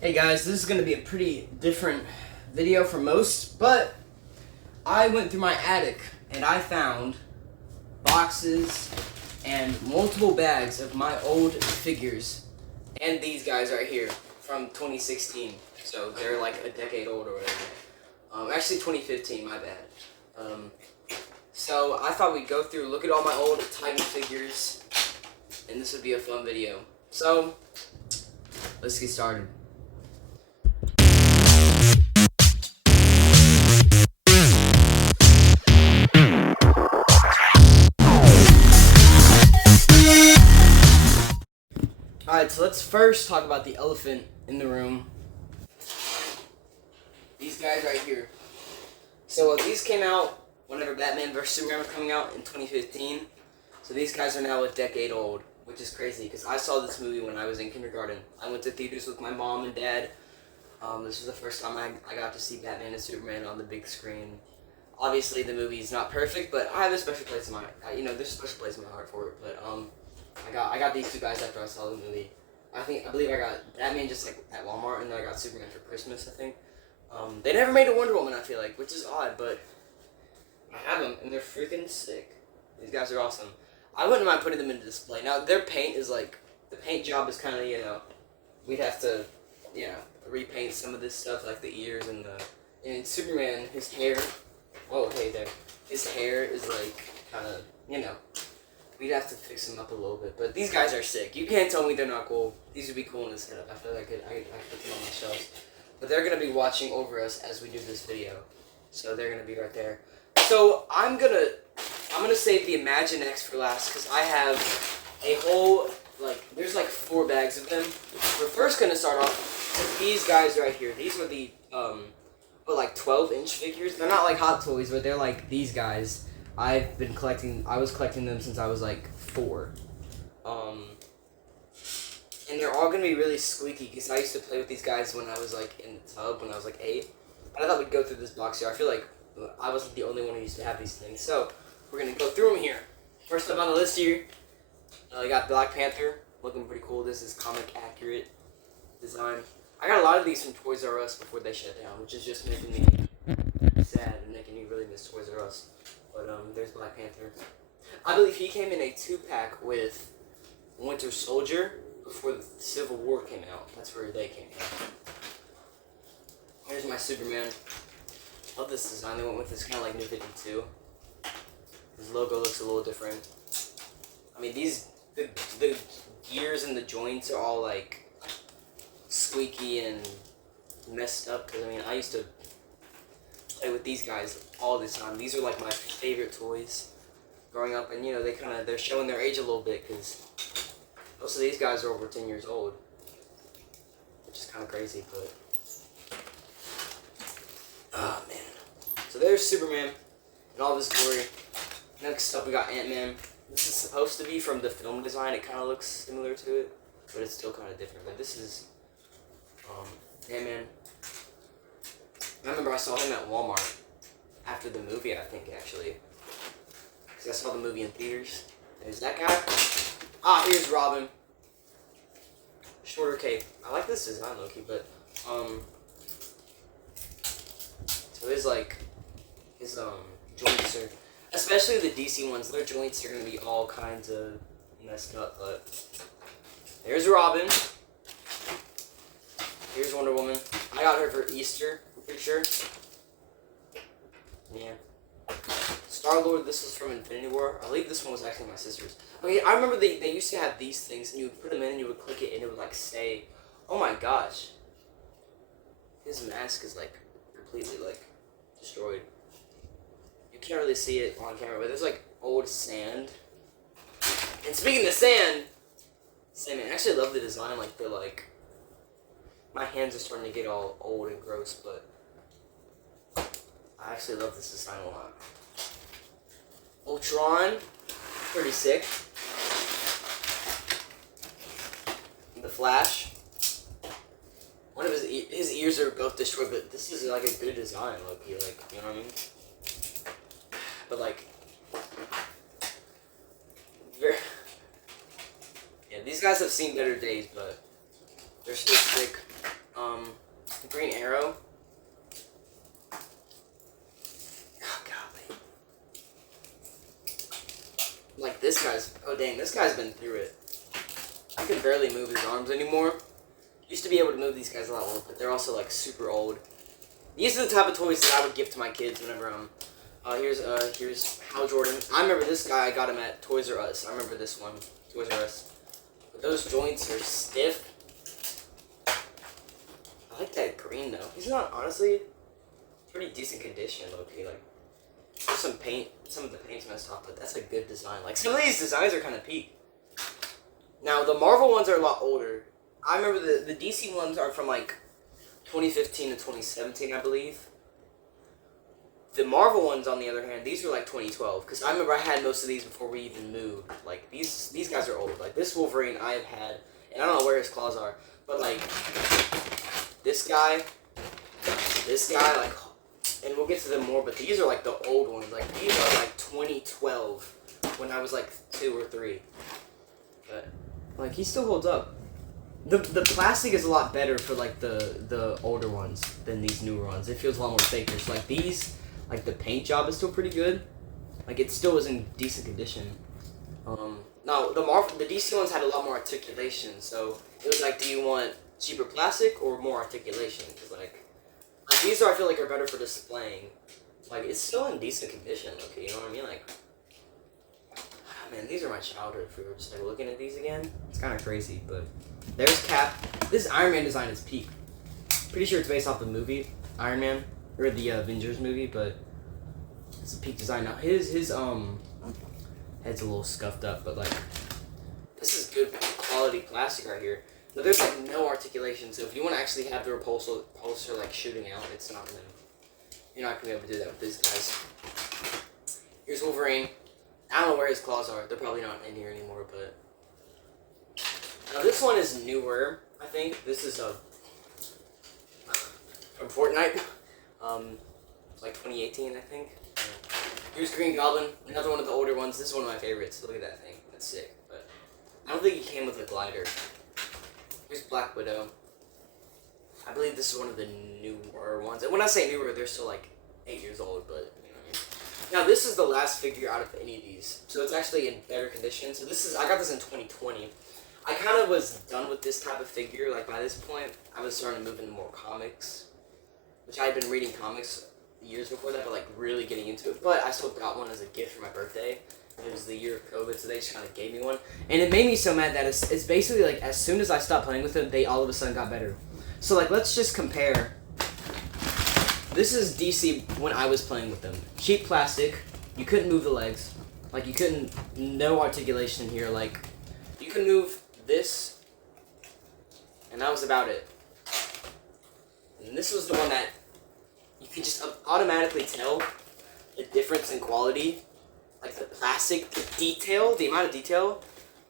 Hey guys, this is going to be a pretty different video from most, but I went through my attic and I found boxes and multiple bags of my old figures and these guys right here from 2016. So they're like a decade old or whatever. Actually 2015, my bad. So I thought we'd go through, look at all my old Titan figures, and this would be a fun video. So let's get started. Alright, so let's first talk about the elephant in the room. These guys right here. So these came out whenever Batman vs. Superman was coming out in 2015. So these guys are now a decade old, which is crazy because I saw this movie when I was in kindergarten. I went to theaters with my mom and dad. This was the first time I got to see Batman and Superman on the big screen. Obviously, the movie's not perfect, but I have a special place in my, there's a special place in my heart for it. But I got these two guys after I saw the movie. I believe I got Batman just like at Walmart, and then I got Superman for Christmas, I think. They never made a Wonder Woman, I feel like, which is odd, but I have them, and they're freaking sick. These guys are awesome. I wouldn't mind putting them in display. Now, their paint is like, the paint job is kind of, we'd have to, repaint some of this stuff, like the ears and Superman, his hair, oh, hey there, his hair is like, kind of, we'd have to fix them up a little bit. But these guys are sick. You can't tell me they're not cool. These would be cool in this setup. I feel like I could put them on my shelves. But they're going to be watching over us as we do this video. So they're going to be right there. So I'm gonna save the Imaginext for last because I have a whole, there's like 4 bags of them. We're first going to start off with these guys right here. These are the, 12-inch figures. They're not like Hot Toys, but they're like these guys. I was collecting them since I was like 4. And they're all going to be really squeaky because I used to play with these guys when I was like in the tub when I was like 8. But I thought we'd go through this box here. I feel like I wasn't the only one who used to have these things. So we're going to go through them here. First up on the list here, I got Black Panther. Looking pretty cool. This is comic accurate design. I got a lot of these from Toys R Us before they shut down, which is just making me sad and making me really miss Toys R Us. But there's Black Panther. I believe he came in a 2-pack with Winter Soldier before the Civil War came out. That's where they came from. Here's my Superman. Love this design they went with. It's kind of like New 52. His logo looks a little different. I mean, the gears and the joints are all like squeaky and messed up. Because I mean, I used to play with these guys all the time. These are like my favorite toys growing up, and they're showing their age a little bit because most of these guys are over 10 years old, which is kind of crazy. But oh man, so there's Superman in all of his glory. Next up we got Ant-Man. This is supposed to be from the film design. It kind of looks similar to it, but it's still kind of different. But this is Ant-Man. I remember I saw him at Walmart after the movie, I think, actually. Because I saw the movie in theaters. There's that guy. Ah, here's Robin. Shorter cape. I like this design, Loki, but, so his joints are, especially the DC ones, their joints are going to be all kinds of messed up, but there's Robin. Here's Wonder Woman. I got her for Easter, I'm pretty sure. Yeah. Star-Lord, this was from Infinity War. I believe this one was actually my sister's. Okay, I remember they used to have these things, and you would put them in, and you would click it, and it would, stay. Oh my gosh. His mask is, completely, destroyed. You can't really see it on camera, but there's, old sand. And speaking of sand, I actually love the design, my hands are starting to get all old and gross, but I actually love this design a lot. Ultron, pretty sick. The Flash. One of his ears are both destroyed, but this is a good design, Loki, you know what I mean? But yeah, these guys have seen better days, but they're still sick. Oh dang, this guy's been through it. I can barely move his arms anymore. Used to be able to move these guys a lot more, but they're also like super old. These are the type of toys that I would give to my kids whenever here's Hal Jordan. I remember this guy. I got him at Toys R Us. I remember this one, Toys R Us. But those joints are stiff. I like that green though. He's not honestly pretty decent condition, okay. Like there's some paint, some of the paint's messed off, but that's a good design. Like some of these designs are kind of peak. Now the Marvel ones are a lot older. I remember the DC ones are from like 2015 to 2017, I believe. The Marvel ones, on the other hand, these were like 2012. Because I remember I had most of these before we even moved. Like, these guys are old. Like, this Wolverine I have had, and I don't know where his claws are, but like, this guy, like, and we'll get to them more, but these are like the old ones. Like, these are like 2012, when I was like 2 or 3. But, like, he still holds up. The plastic is a lot better for like the older ones than these newer ones. It feels a lot more safer. So like these, like the paint job is still pretty good. Like it still is in decent condition. Now the DC ones had a lot more articulation. So it was like, do you want cheaper plastic or more articulation? Because like these are, I feel like, are better for displaying. Like it's still in decent condition. Okay, you know what I mean? Like, man, these are my childhood. If we were just like looking at these again, it's kind of crazy, but. There's Cap. This Iron Man design is peak. Pretty sure it's based off the movie Iron Man or the Avengers movie, but it's a peak design. Now his head's a little scuffed up, but like this is good quality plastic right here. But there's like no articulation, so if you want to actually have the repulsor like shooting out, it's not gonna. You're not gonna be able to do that with these guys. Here's Wolverine. I don't know where his claws are. They're probably not in here anymore, but. Now this one is newer, I think. This is from Fortnite. It's like 2018, I think. Here's Green Goblin, another one of the older ones. This is one of my favorites. Look at that thing. That's sick. But I don't think he came with a glider. Here's Black Widow. I believe this is one of the newer ones. And when I say newer, they're still like 8 years old, but you know what I mean. Now this is the last figure out of any of these, so it's actually in better condition. So this is, I got this in 2020. I kind of was done with this type of figure. Like by this point, I was starting to move into more comics, which I had been reading comics years before that, but like really getting into it. But I still got one as a gift for my birthday. It was the year of COVID, so they just kind of gave me one, and it made me so mad that it's basically like as soon as I stopped playing with them, they all of a sudden got better. So like let's just compare. This is DC when I was playing with them. Cheap plastic. You couldn't move the legs. Like you couldn't. No articulation here. Like you could move this, and that was about it. And this was the one that you could just automatically tell the difference in quality, like the plastic, the detail, the amount of detail,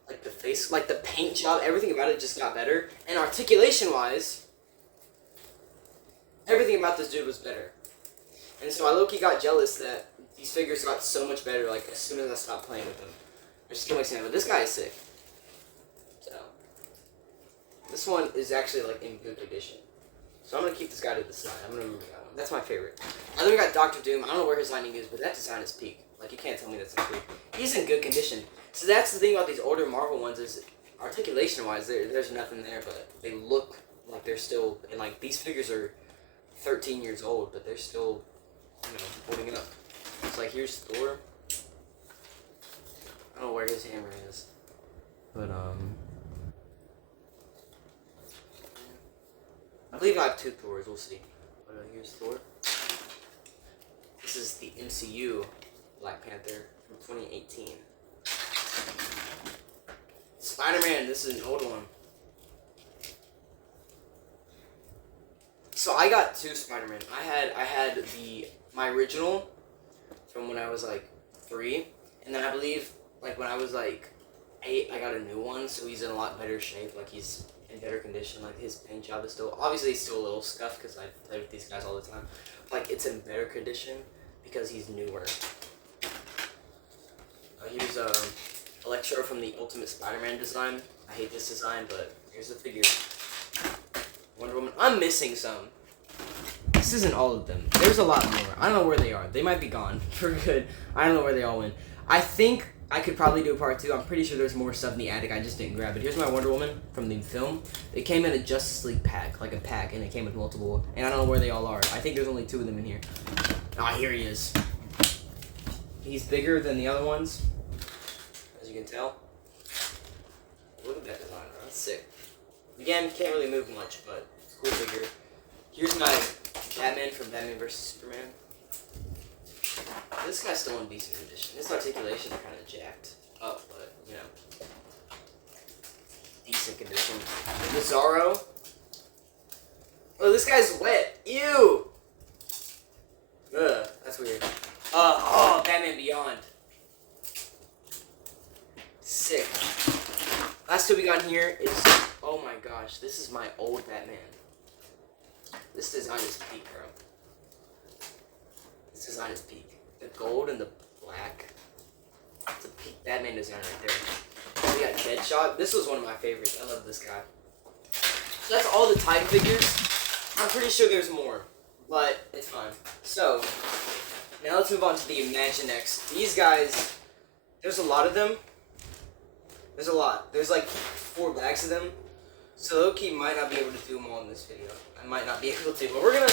like the face, like the paint job, everything about it just got better. And articulation wise, everything about this dude was better. And so I low-key got jealous that these figures got so much better, like as soon as I stopped playing with them. It still makes me, but this guy is sick. This one is actually like in good condition. So I'm going to keep this guy to the side. I'm going to remove that one. That's my favorite. And then we got Doctor Doom. I don't know where his lighting is, but that design is peak. Like, you can't tell me that's not peak. He's in good condition. So that's the thing about these older Marvel ones is articulation-wise, there's nothing there, but they look like they're still, and like these figures are 13 years old, but they're still, you know, holding up. It's like, here's Thor. I don't know where his hammer is. But, I believe I have 2 Thors, we'll see. But here's Thor. This is the MCU Black Panther from 2018. Spider-Man, this is an old one. So I got 2 Spider-Man. I had my original from when I was like 3, and then I believe like when I was like 8, I got a new one, so he's in a lot better shape. Like he's in better condition. Like his paint job is still, obviously he's still a little scuffed because I play with these guys all the time. Like it's in better condition because he's newer. Here's Electro from the Ultimate Spider-Man design. I hate this design, but here's the figure. Wonder Woman. I'm missing some. This isn't all of them. There's a lot more. I don't know where they are. They might be gone for good. I don't know where they all went. I think I could probably do a part 2. I'm pretty sure there's more stuff in the attic. I just didn't grab it. Here's my Wonder Woman from the film. It came in a Justice League pack, like a pack, and it came with multiple. And I don't know where they all are. I think there's only 2 of them in here. Ah, here he is. He's bigger than the other ones, as you can tell. Look at that design, bro. That's sick. Again, can't really move much, but it's cool bigger. Here's my Batman from Batman vs Superman. This guy's still in decent condition. His articulation is kind of jacked up, but, you know, decent condition. Bizarro. Oh, this guy's wet. Ew! Ugh, that's weird. Oh, Batman Beyond. Sick. Last 2 we got in here is, oh my gosh, this is my old Batman. This design is peak, bro. This design is peak. The gold and the black. It's a peak Batman design right there. We got Deadshot. This was one of my favorites. I love this guy. So that's all the Tide figures. I'm pretty sure there's more, but it's fine. So, now let's move on to the Imaginext. These guys, there's a lot of them. There's a lot. There's like 4 bags of them. So low-key might not be able to do them all in this video. I might not be able to, but we're gonna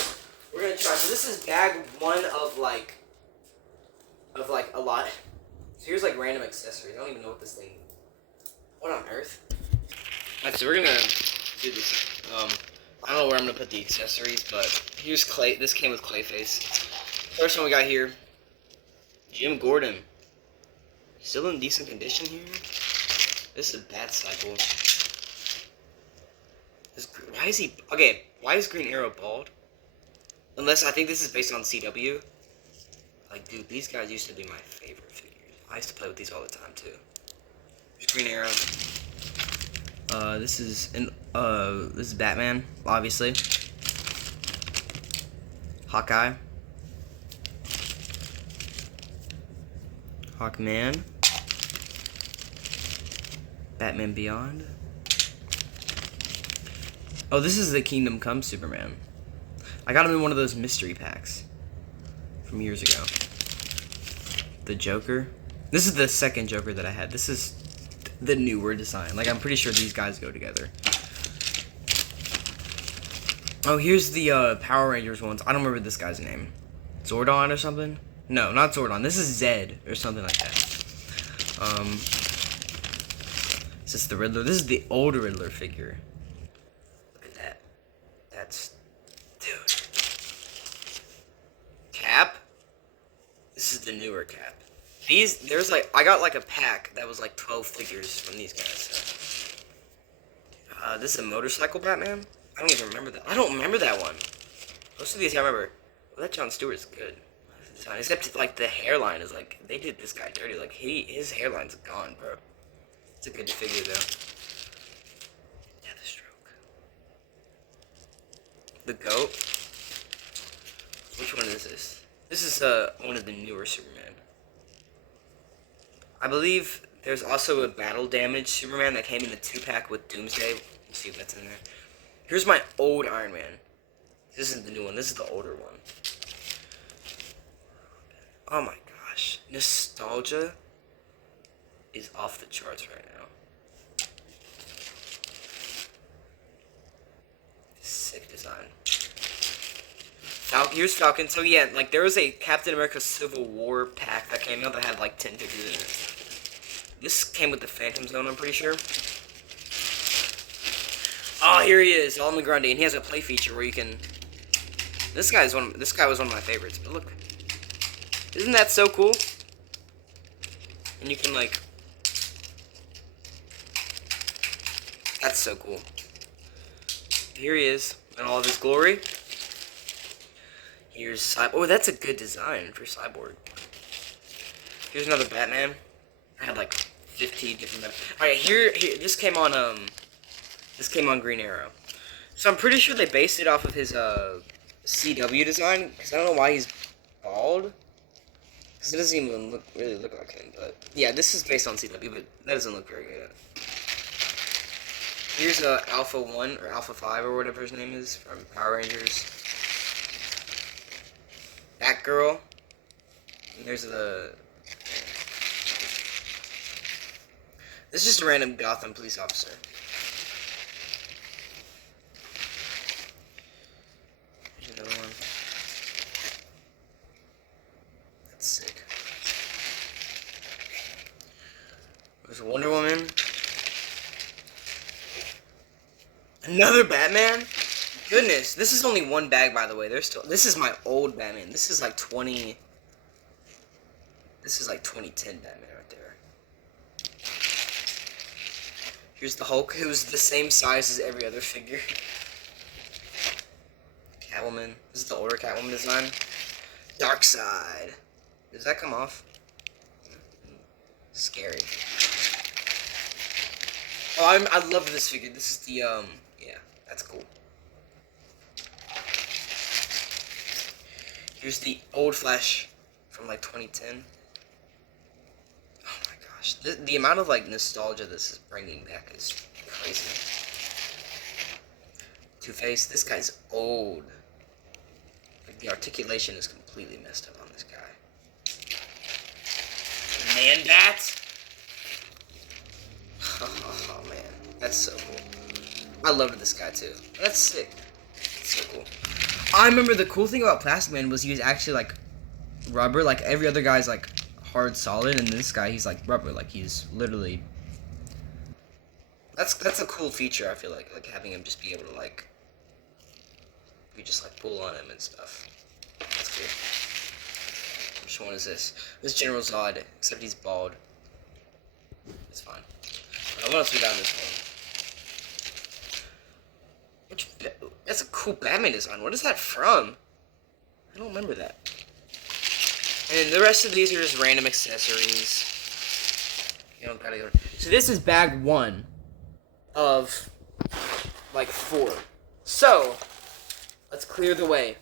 try. So this is bag 1 of like a lot. So here's like random accessories. I don't even know what this thing. What on earth? Alright, so we're gonna do this. I don't know where I'm gonna put the accessories, but here's Clay. This came with Clayface. First one we got here, Jim Gordon. Still in decent condition here. This is a bad cycle. Why is he okay? Why is Green Arrow bald? Unless I think this is based on CW. Like, dude, these guys used to be my favorite figures. I used to play with these all the time too. Green Arrow. This is Batman, obviously. Hawkeye. Hawkman. Batman Beyond. Oh, this is the Kingdom Come Superman. I got him in one of those mystery packs from years ago. The Joker. This is the second Joker that I had. This is the newer design. Like, I'm pretty sure these guys go together. Oh, here's the Power Rangers ones. I don't remember this guy's name. Zordon or something? No, not Zordon. This is Zed or something like that. Is this the Riddler? This is the old Riddler figure. Look at that. That's... Dude. Cap? This is the newer Cap. There's like, I got like a pack that was like 12 figures from these guys. So. This is a motorcycle Batman? I don't even remember that. I don't remember that one. Most of these I remember. Well, that Jon Stewart's good. Except like the hairline is like, they did this guy dirty. Like his hairline's gone, bro. It's a good figure though. Deathstroke. The Goat. Which one is this? This is one of the newer Superman. I believe there's also a battle damage Superman that came in the 2-pack with Doomsday. Let's see if that's in there. Here's my old Iron Man. This isn't the new one. This is the older one. Oh my gosh. Nostalgia is off the charts right now. Sick design. Here's Falcon. So yeah, like there was a Captain America Civil War pack that came out that had like 10 figures in it. This came with the Phantom Zone, I'm pretty sure. Oh, here he is, Alman Grundy, and he has a play feature where you can. This guy was one of my favorites. But look, isn't that so cool? And you can like. That's so cool. Here he is in all of his glory. Here's Cyborg. Oh, that's a good design for Cyborg. Here's another Batman. I had like 15 different Batman. Alright, here this came on Green Arrow. So I'm pretty sure they based it off of his CW design, because I don't know why he's bald. Because it doesn't even really look like him, but yeah, this is based on CW, but that doesn't look very good. Here's Alpha 1 or Alpha 5 or whatever his name is from Power Rangers. Batgirl. And there's the This is just a random Gotham police officer. Here's another one. That's sick. There's Wonder Woman. Another Batman? Goodness, this is only one bag, by the way. This is my old Batman. This is like 20. This is like 2010 Batman right there. Here's the Hulk, who's the same size as every other figure. Catwoman. This is the older Catwoman design. Darkseid. Does that come off? Scary. Oh, I love this figure. This is the yeah, that's cool. Here's the old Flash from like 2010. Oh my gosh, the amount of like nostalgia this is bringing back is crazy. Two-Face, this guy's old. Like the articulation is completely messed up on this guy. Man-Bat. Oh man, that's so cool. I loved this guy too. That's sick. That's so cool. I remember the cool thing about Plastic Man was he was actually like rubber. Like every other guy's like hard solid, and this guy he's like rubber. Like he's literally. That's a cool feature. I feel like having him just be able to like. You just like pull on him and stuff. That's cool. Which one is this? This is General Zod, except he's bald. It's fine. What else we got in this one? That's a cool Batman design. What is that from? I don't remember that. And the rest of these are just random accessories. You don't gotta go. So this is bag 1 of like 4. So let's clear the way.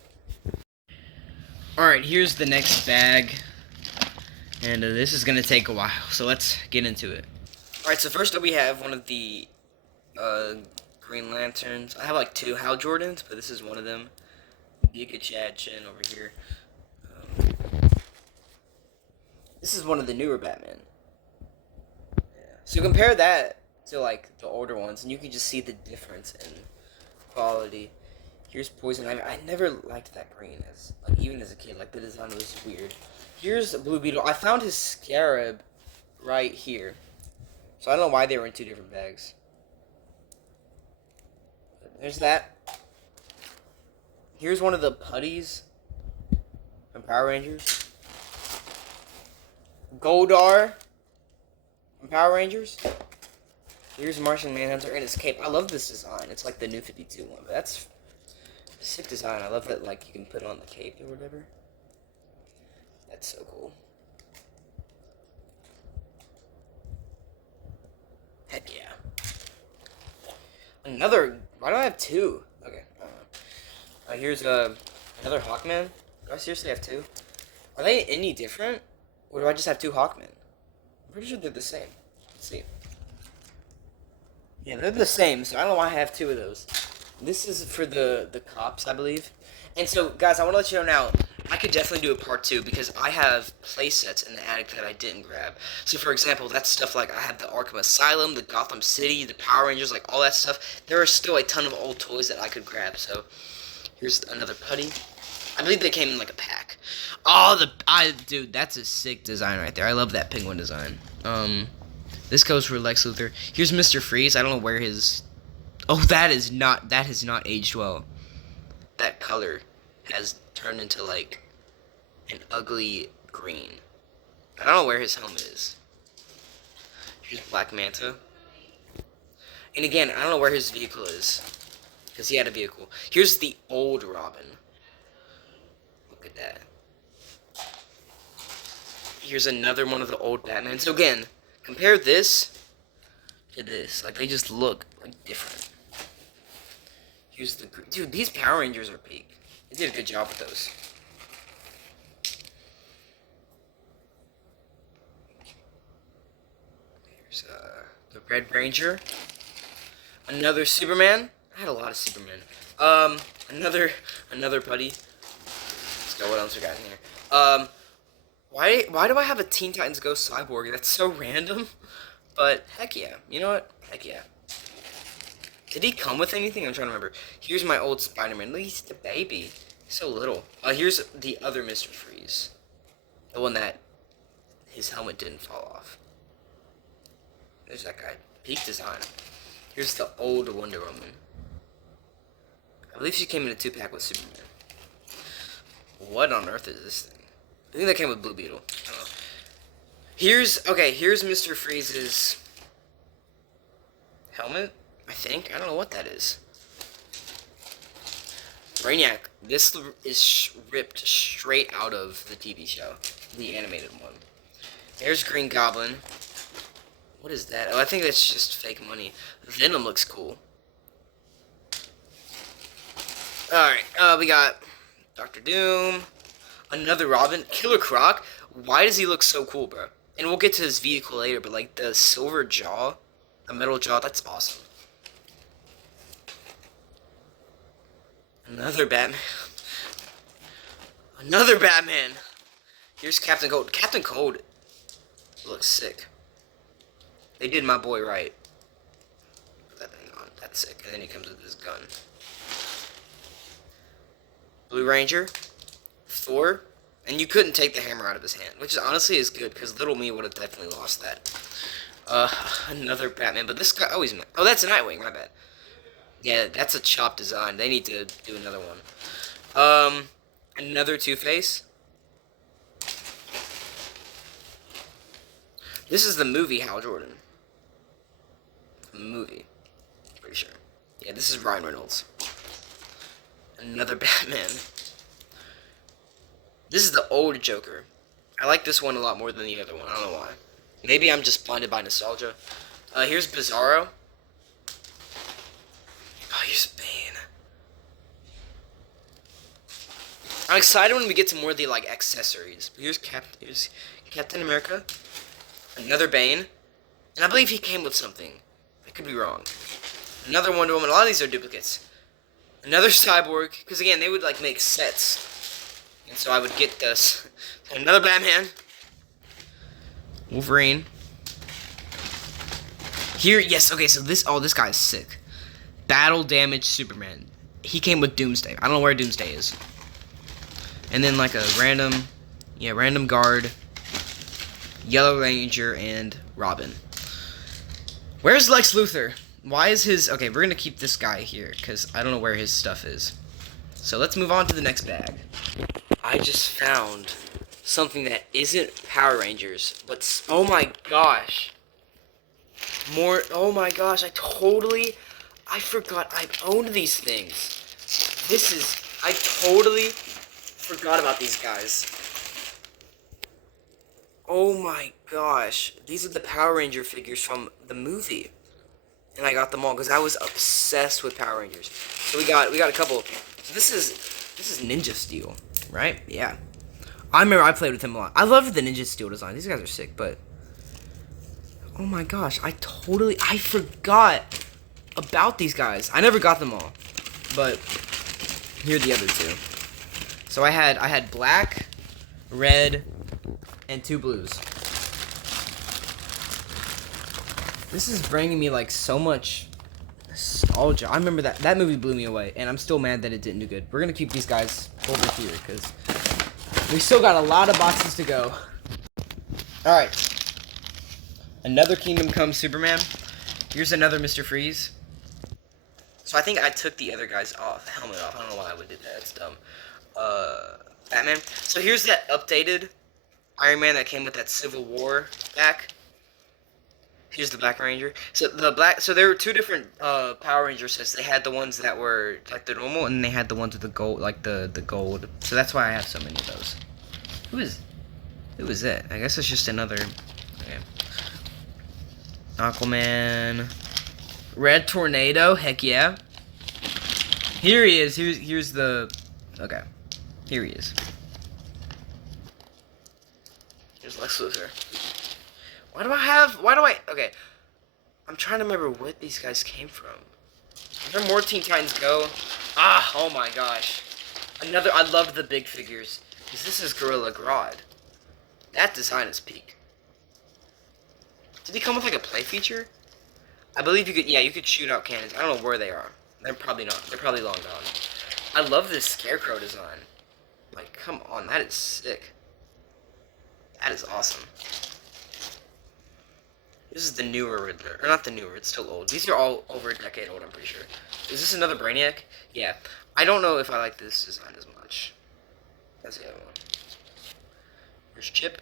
Alright, here's the next bag. And this is gonna take a while. So let's get into it. Alright, so first up we have one of the Green Lanterns. I have like 2 Hal Jordans, but this is one of them. Giga Chad Chen over here. This is one of the newer Batman. Yeah. So compare that to like the older ones, and you can just see the difference in quality. Here's Poison Ivy. I never liked that green even as a kid. Like the design was weird. Here's Blue Beetle. I found his Scarab right here. So I don't know why they were in 2 different bags. There's that. Here's one of the putties from Power Rangers. Goldar from Power Rangers. Here's Martian Manhunter and his cape. I love this design. It's like the new 52 one, but that's a sick design. I love that like you can put on the cape or whatever. That's so cool. Heck yeah. Another. Why do I have 2? Okay. Here's another Hawkman. Do I seriously have 2? Are they any different? Or do I just have 2 Hawkmen? I'm pretty sure they're the same. Let's see. Yeah, they're the same, so I don't know why I have 2 of those. This is for the cops, I believe. And so, guys, I want to let you know now, I could definitely do a part 2 because I have play sets in the attic that I didn't grab. So, for example, that's stuff like I have the Arkham Asylum, the Gotham City, the Power Rangers, like all that stuff. There are still a ton of old toys that I could grab. So, here's another putty. I believe they came in like a pack. Oh, dude, that's a sick design right there. I love that penguin design. This goes for Lex Luthor. Here's Mr. Freeze. I don't know where his. Oh, that has not aged well. That color has turned into like an ugly green. I don't know where his helmet is. Here's Black Manta. And again, I don't know where his vehicle is. Because he had a vehicle. Here's the old Robin. Look at that. Here's another one of the old Batman. So again, compare this to this. Like, they just look like different. Here's the... Dude, these Power Rangers are peak. They did a good job with those. Here's the Red Ranger. Another Superman. I had a lot of Superman. Another putty. Let's go. What else we got in here? Why do I have a Teen Titans Go Cyborg? That's so random. But heck yeah. You know what? Heck yeah. Did he come with anything? I'm trying to remember. Here's my old Spider-Man. Look, he's the baby. He's so little. Here's the other Mr. Freeze. The one that his helmet didn't fall off. There's that guy. Peak design. Here's the old Wonder Woman. I believe she came in a 2-pack with Superman. What on earth is this thing? I think that came with Blue Beetle. I don't know. Here's Mr. Freeze's helmet, I think. I don't know what that is. Brainiac. This is ripped straight out of the TV show. The animated one. There's Green Goblin. What is that? Oh, I think that's just fake money. Venom looks cool. Alright, we got Dr. Doom. Another Robin. Killer Croc. Why does he look so cool, bro? And we'll get to his vehicle later, but like the silver jaw, the metal jaw, that's awesome. Another Batman. Another Batman. Here's Captain Cold. Captain Cold looks sick. They did my boy right. Put that thing on. That's sick. And then he comes with his gun. Blue Ranger. Thor. And you couldn't take the hammer out of his hand, which honestly is good, because little me would have definitely lost that. Another Batman, but this guy always... Oh, that's a Nightwing, my bad. Yeah, that's a chopped design. They need to do another one. Another Two-Face. This is the movie Hal Jordan. The movie. Pretty sure. Yeah, this is Ryan Reynolds. Another Batman. This is the old Joker. I like this one a lot more than the other one. I don't know why. Maybe I'm just blinded by nostalgia. Here's Bizarro. Oh, here's Bane. I'm excited when we get to more of the like accessories. Here's Captain America. Another Bane. And I believe he came with something. I could be wrong. Another Wonder Woman. A lot of these are duplicates. Another Cyborg. Because again, they would like make sets. And so I would get this. Another Batman. Wolverine. Here, yes, okay, so this guy is sick. Battle Damage Superman. He came with Doomsday. I don't know where Doomsday is. And then like a random guard, Yellow Ranger, and Robin. Where's Lex Luthor? Why is his... Okay, we're gonna keep this guy here, because I don't know where his stuff is. So let's move on to the next bag. I just found something that isn't Power Rangers, but oh my gosh. Oh my gosh, I forgot I owned these things. I totally forgot about these guys. Oh my gosh, these are the Power Ranger figures from the movie. And I got them all because I was obsessed with Power Rangers. So we got a couple. So this is Ninja Steel. Right? Yeah. I remember I played with him a lot. I love the Ninja Steel design. These guys are sick, but... Oh my gosh. I forgot about these guys. I never got them all. But here are the other two. So I had black, red, and 2 blues. This is bringing me like so much nostalgia. I remember that movie blew me away, and I'm still mad that it didn't do good. We're gonna keep these guys over here because we still got a lot of boxes to go. All right, another Kingdom Come Superman. Here's another Mr. Freeze. So I think I took the other guy's helmet off. I don't know why I would do that. It's dumb. Batman. So here's that updated Iron Man that came with that Civil War back. Here's the Black Ranger. So there were 2 different Power Ranger sets. They had the ones that were like the normal, and they had the ones with the gold, like the gold. So that's why I have so many of those. Who is it? I guess it's just another. Okay. Aquaman. Red Tornado. Heck yeah. Here he is. Here's the. Okay. Here he is. Here's Lex Luthor. Okay. I'm trying to remember what these guys came from. Are there more Teen Titans Go? Oh my gosh. I love the big figures. Because this is Gorilla Grodd. That design is peak. Did he come with like a play feature? I believe you could. Yeah, you could shoot out cannons. I don't know where they are. They're probably not. They're probably long gone. I love this scarecrow design. Like, come on, that is sick. That is awesome. This is the newer Riddler. Or not the newer, it's still old. These are all over a decade old, I'm pretty sure. Is this another Brainiac? Yeah. I don't know if I like this design as much. That's the other one. Here's Chip.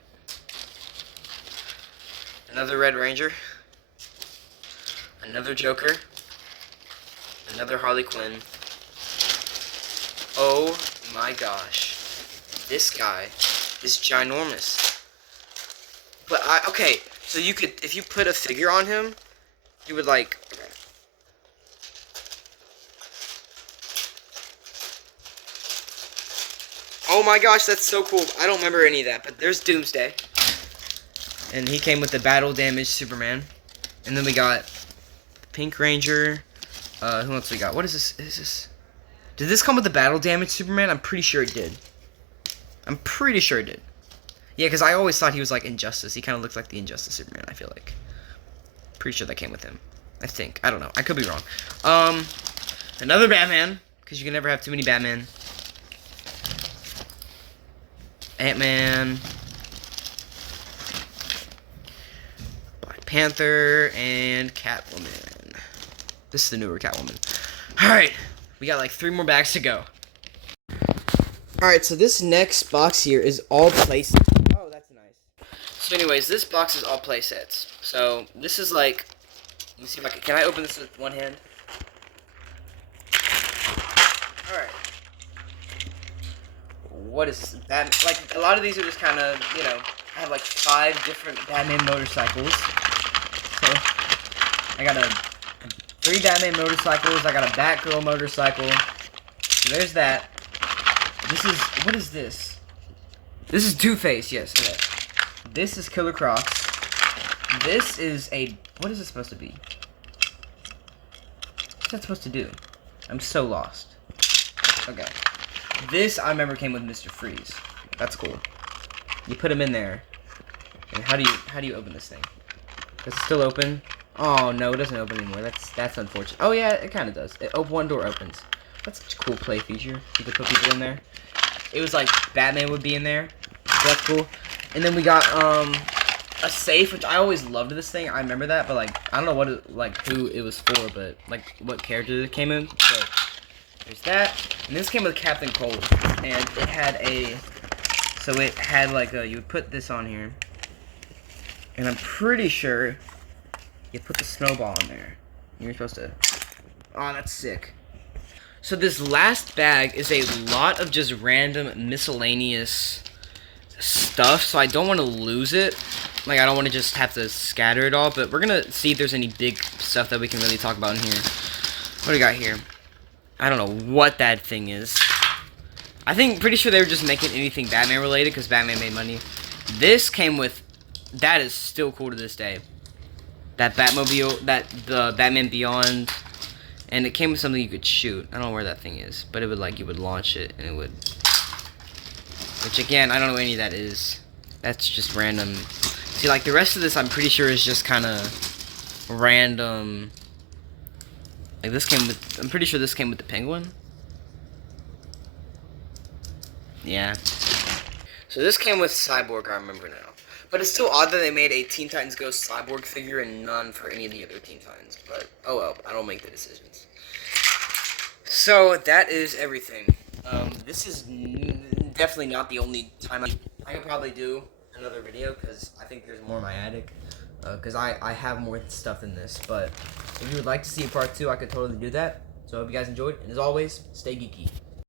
Another Red Ranger. Another Joker. Another Harley Quinn. Oh my gosh. This guy is ginormous. But okay, so you could, if you put a figure on him, you would like, okay. Oh my gosh, that's so cool. I don't remember any of that, but there's Doomsday. And he came with the battle damage Superman. And then we got Pink Ranger. Who else we got? What is this? Is this? Did this come with the battle damage Superman? I'm pretty sure it did. I'm pretty sure it did. Yeah, because I always thought he was like Injustice. He kind of looked like the Injustice Superman, I feel like. Pretty sure that came with him. I think. I don't know. I could be wrong. Another Batman, because you can never have too many Batman. Ant-Man. Black Panther, and Catwoman. This is the newer Catwoman. Alright, we got like 3 more bags to go. Alright, so this next box here is all playsets. Oh, that's nice. So anyways, this box is all playsets. So this is like, let me see if I can I open this with one hand? Alright. What is this? Like, a lot of these are just kind of, you know, I have like 5 different Batman motorcycles. So, I got 3 Batman motorcycles, I got a Batgirl motorcycle. So there's that. This is, what is this? This is Two-Face, yes. Okay. This is Killer Crocs. This is a, what is it supposed to be? What's that supposed to do? I'm so lost. Okay. This, I remember, came with Mr. Freeze. That's cool. You put him in there. And how do you open this thing? Is it still open? Oh, no, it doesn't open anymore. That's unfortunate. Oh, yeah, it kind of does. One door opens. That's such a cool play feature. You could put people in there. It was like Batman would be in there. So that's cool. And then we got a safe, which I always loved this thing. I remember that, but like I don't know what it, like who it was for, but like what character it came in. So there's that. And this came with Captain Cold, and it had like you would put this on here, and I'm pretty sure you put the snowball in there. You're supposed to. Oh, that's sick. So this last bag is a lot of just random miscellaneous stuff, so I don't want to lose it. Like, I don't want to just have to scatter it all, but we're going to see if there's any big stuff that we can really talk about in here. What do we got here? I don't know what that thing is. Pretty sure they were just making anything Batman related, because Batman made money. This came with, that is still cool to this day. That Batmobile, the Batman Beyond. And it came with something you could shoot. I don't know where that thing is. But it would, like, you would launch it, and it would... Which, again, I don't know what any of that is. That's just random. See, like, the rest of this, I'm pretty sure is just kind of random. Like, this came with... I'm pretty sure this came with the Penguin. Yeah. So this came with Cyborg, I remember now. But it's still odd that they made a Teen Titans Go Cyborg figure and none for any of the other Teen Titans. But, oh well, I don't make the decisions. So, that is everything. This is definitely not the only time I could probably do another video, because I think there's more in my attic. Because I have more stuff than this. But if you would like to see a part 2, I could totally do that. So, I hope you guys enjoyed. And as always, stay geeky.